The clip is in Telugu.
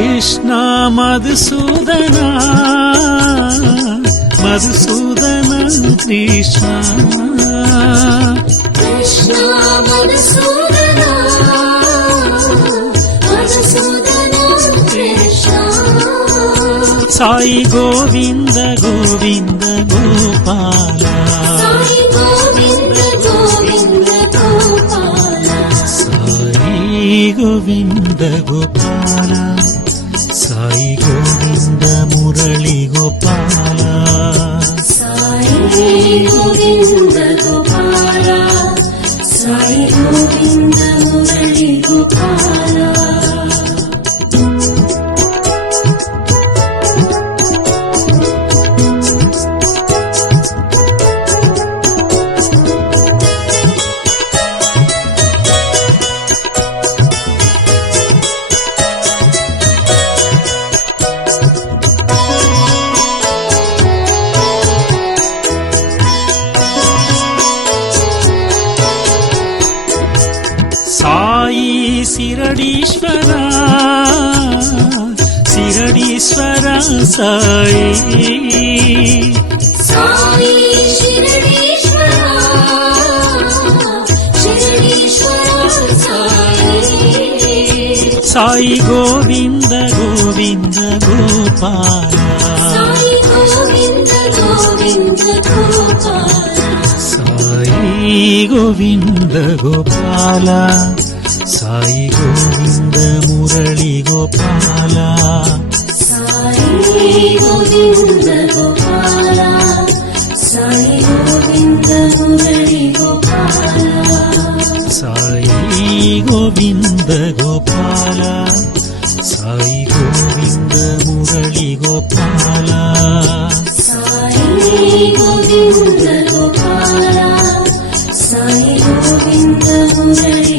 కృష్ణ మధుసూదన మధుసూదన కృష్ణ కృష్ణ మధుసూదన మధుసూదన కృష్ణ సాయి గోవింద గోవింద గోపాల సాయి గోవింద గోవింద గోపాల సాయి గోవింద గోపాల సాయి గోవింద మురళి గోపాల సాయి గోవింద గోపాల సాయి గోవింద మురళి గోపాల సాయి శిరడీశ్వర శిరడీశ్వర సాయి సాయి శిరడీశ్వర శిరడీశ్వర సాయి సాయి గోవింద గోవింద గోపాల సాయి గోవింద గోవింద గోపాల సాయి గోవింద గోపాల సాయి గోవింద మురళి గోపాల సాయి గోవింద గోపాల సాయి గోవింద మురళి గోపాల సాయి గోవింద గోపాల సాయి గోవింద మురళి గోపాల సాయి గోవింద గోపాల సాయి గోవింద మురళి